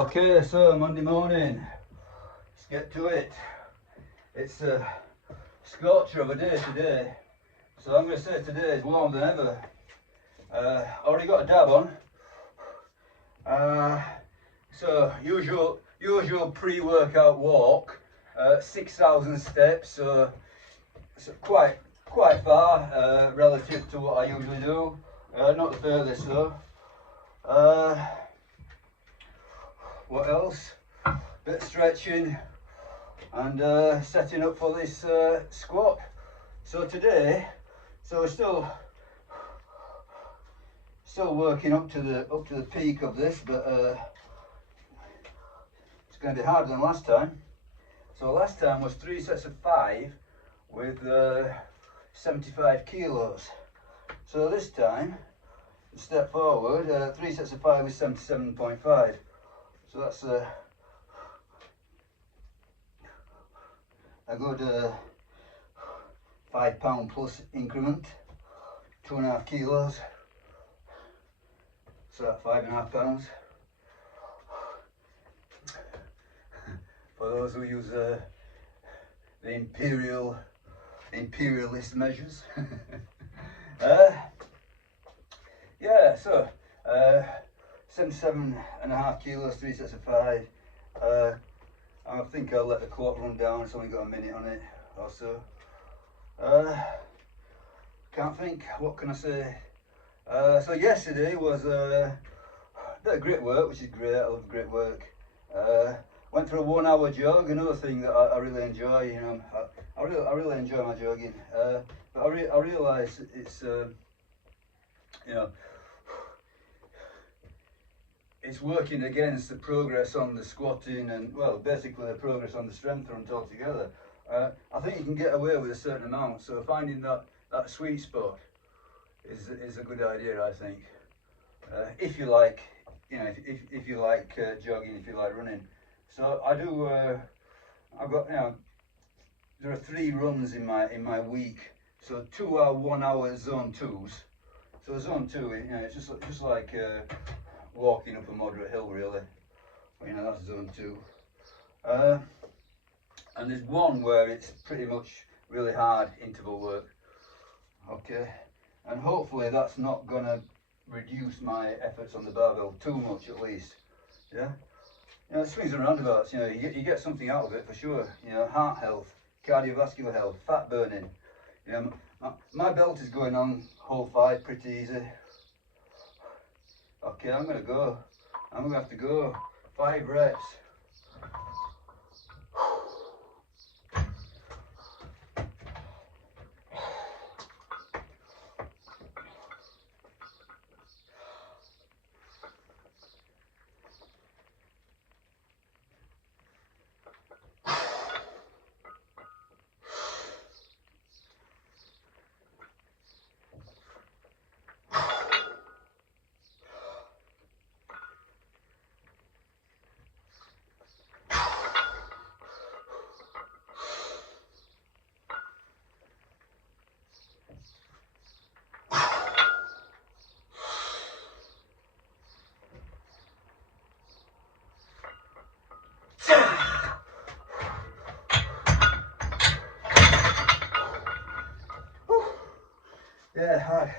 Okay, so Monday morning, let's get to it. It's a scorcher of a day today, so I'm going to say today is warmer than ever. Already got a dab on. So usual pre-workout walk, 6,000 steps, so quite far relative to what I usually do. Not the furthest though. What else? Bit of stretching and setting up for this squat. So today, we're still working up to the peak of this, but it's going to be harder than last time. So last time was 3 sets of 5 with 75 kilos. So this time, step forward, 3 sets of 5 with 77.5. So that's a good £5 plus increment, 2.5 kilos. So that's £5.5. For those who use the imperialist measures. Yeah, so 77.5 kilos, 3 sets of 5. I think I'll let the quad run down. It's only got a minute on it or so. Can't think. What can I say? So yesterday was a bit of grit work, which is great. I love grit work. Went for a 1 hour jog. Another thing that I really enjoy. You know, I really enjoy my jogging. But I realise it's you know, it's working against the progress on the squatting and, well, basically the progress on the strength runs altogether. I think you can get away with a certain amount, so finding that sweet spot is a good idea, I think. If you like, you know, if you like jogging, if you like running. So I do. I've got, you know, there are 3 runs in my week. So 2 are 1 hour zone 2s. So zone 2, you know, it's just like walking up a moderate hill, really. You know, that's zone 2. And there's one where it's pretty much really hard interval work. Okay, and hopefully that's not gonna reduce my efforts on the barbell too much, at least. Yeah, you know, swings and roundabouts. You know, you get something out of it for sure. You know, heart health, cardiovascular health, fat burning. You know, my belt is going on hole 5 pretty easy. Okay, I'm gonna have to go 5 reps. Yeah, hard.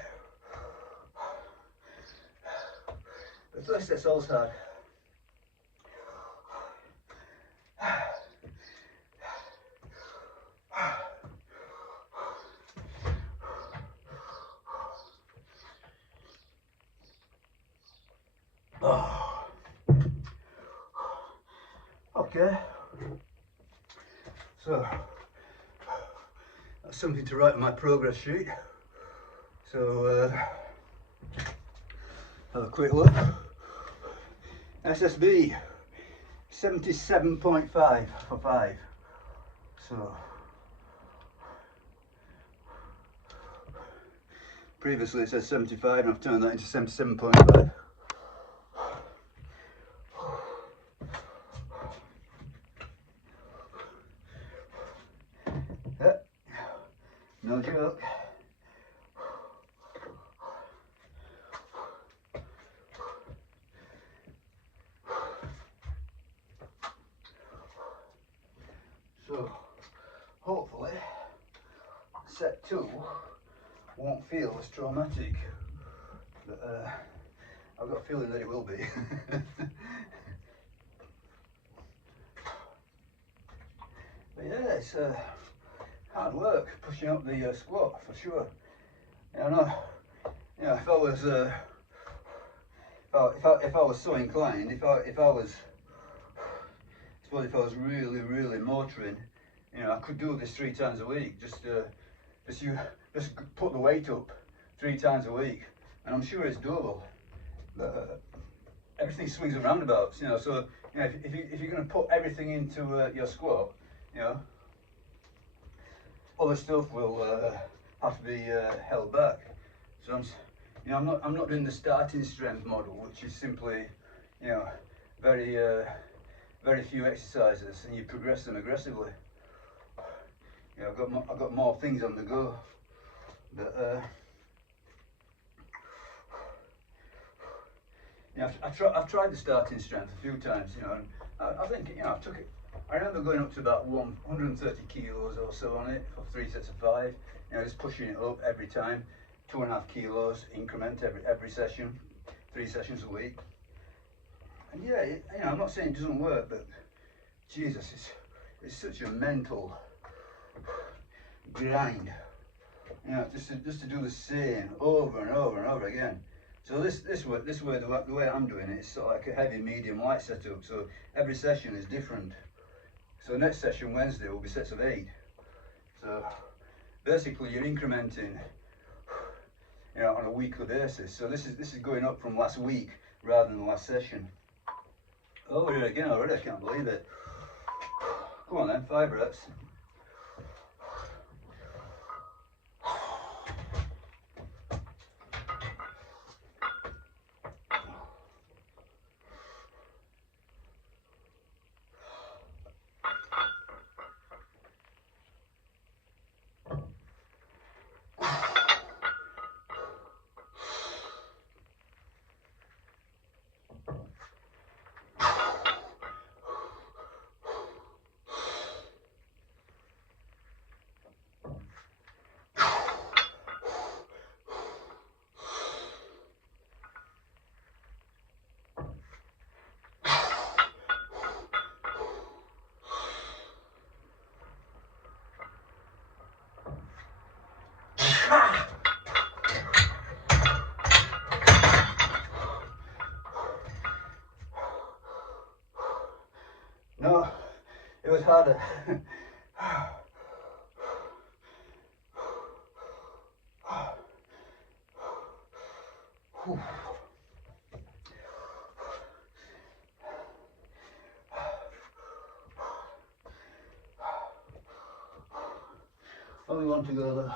The first set's always hard. Oh. Okay. So that's something to write on my progress sheet. So have a quick look. SSB 77.5 for 5. So previously it said 75 and I've turned that into 77.5. Yeah, no joke. 2 won't feel as traumatic, but I've got a feeling that it will be. But yeah, it's hard work pushing up the squat for sure. You know, if I was if I was so inclined, if I was really motoring, you know, I could do this 3 times a week. Just put the weight up 3 times a week, and I'm sure it's doable. But everything swings and roundabouts, you know. So you know, if you're going to put everything into your squat, you know, other stuff will have to be held back. So I'm not doing the starting strength model, which is simply, you know, very few exercises, and you progress them aggressively. You know, I've got more things on the go, but you know, I've tried the starting strength a few times, you know, and I think, you know, I remember going up to about 130 kilos or so on it for 3 sets of 5. You know, just pushing it up every time, 2.5 kilos increment every session, 3 sessions a week. And yeah, you know, I'm not saying it doesn't work, but Jesus, it's such a mental grind. You know, just to do the same over and over and over again. So this way, the way I'm doing it is sort of like a heavy, medium, light setup. So every session is different. So next session Wednesday will be sets of 8. So basically you're incrementing, you know, on a weekly basis. So this is going up from last week rather than the last session. Over here again already, I can't believe it. Come on then, 5 reps. No, it was harder. Only one to go though.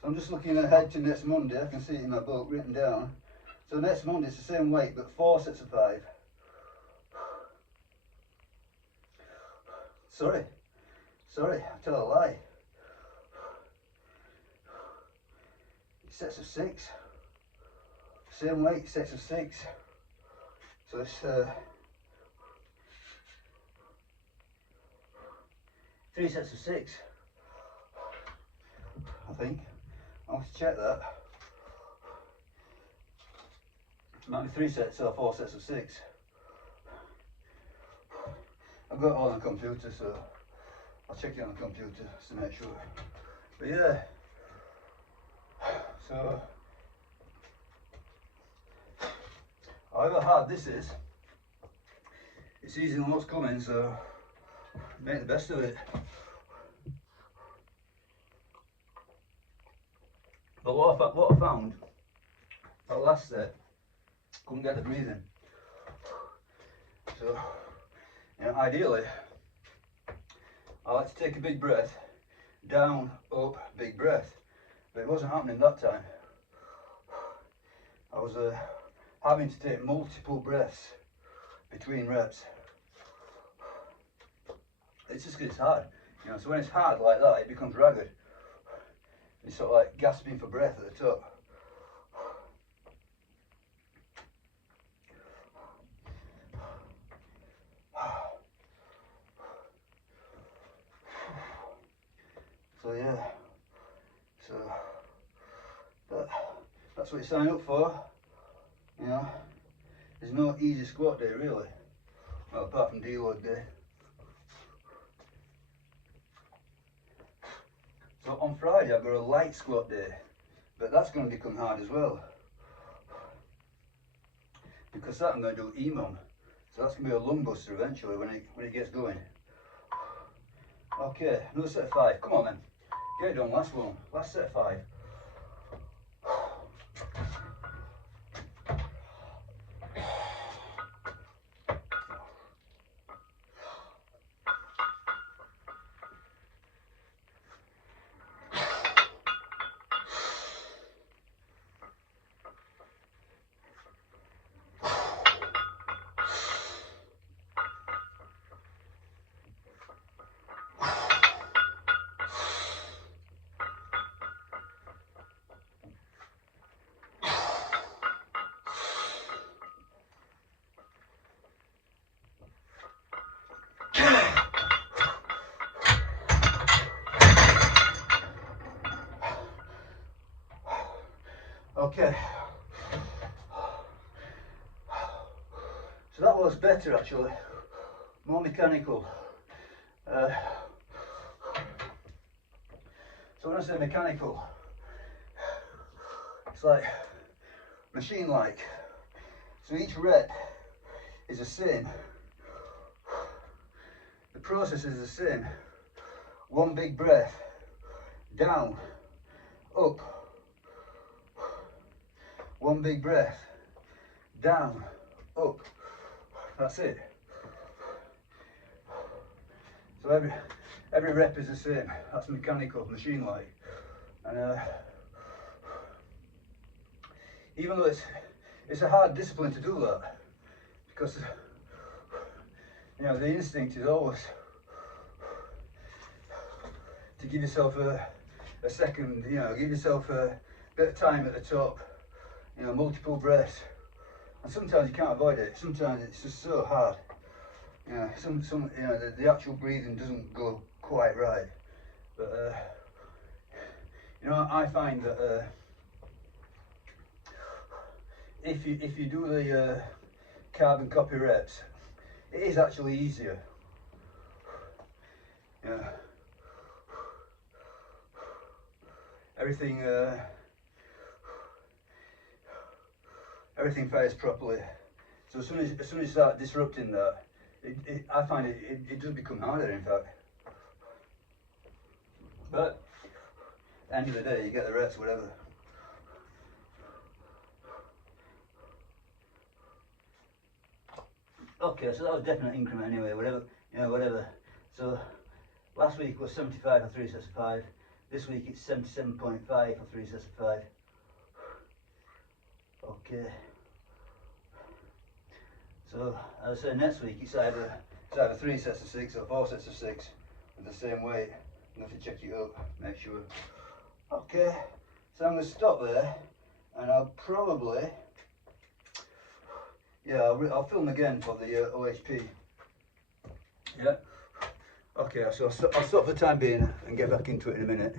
So I'm just looking ahead to next Monday. I can see it in my book written down. So next Monday it's the same weight but 4 sets of 5. Sorry, I tell a lie. Sets of 6. Same weight, sets of 6. So it's 3 sets of 6. I think. I'll have to check that. Might be 3 sets or 4 sets of 6. I've got it all on the computer, so I'll check it on the computer just to make sure. But yeah, so however hard this is, it's easier than what's coming, so make the best of it. But what I found, that last set, couldn't get the breathing. So, you know, ideally, I like to take a big breath, down, up, big breath. But it wasn't happening that time. I was having to take multiple breaths between reps. It's just 'cause it's hard, you know. So when it's hard like that, it becomes ragged. It's sort of like gasping for breath at the top. So yeah, so that's what you sign up for, you know. There's no easy squat day really, well, apart from deload day. So on Friday I've got a light squat day, but that's going to become hard as well, because that I'm going to do EMOM, so that's going to be a lung buster eventually when it gets going. Okay, another set of 5, come on then, get it done, last one, last set of 5. Okay, so that was better actually, more mechanical. So when I say mechanical, it's like machine-like. So each rep is the same. The process is the same. One big breath, down, up. One big breath, down, up. That's it. So every rep is the same. That's mechanical, machine-like. And even though it's a hard discipline to do that, because you know the instinct is always to give yourself a second, you know, give yourself a bit of time at the top, you know, multiple breaths, and sometimes you can't avoid it. Sometimes it's just so hard, you know. Some you know the actual breathing doesn't go quite right, but you know, I find that if you do the carbon copy reps, it is actually easier. Yeah. Everything fires properly. So as soon as you start disrupting that, I find it does become harder, in fact. But at the end of the day, you get the reps, whatever. Okay, so that was definite increment anyway, whatever, you know, whatever. So last week was 75 for 3 sets of 5. This week it's 77.5 for 3 sets of 5. Okay. So as I say, next week it's either 3 sets of 6 or 4 sets of 6 with the same weight. You have to check it up, make sure. Okay, so I'm going to stop there, and I'll probably, yeah, I'll film again for the OHP. Yeah. Okay, so I'll stop for the time being and get back into it in a minute.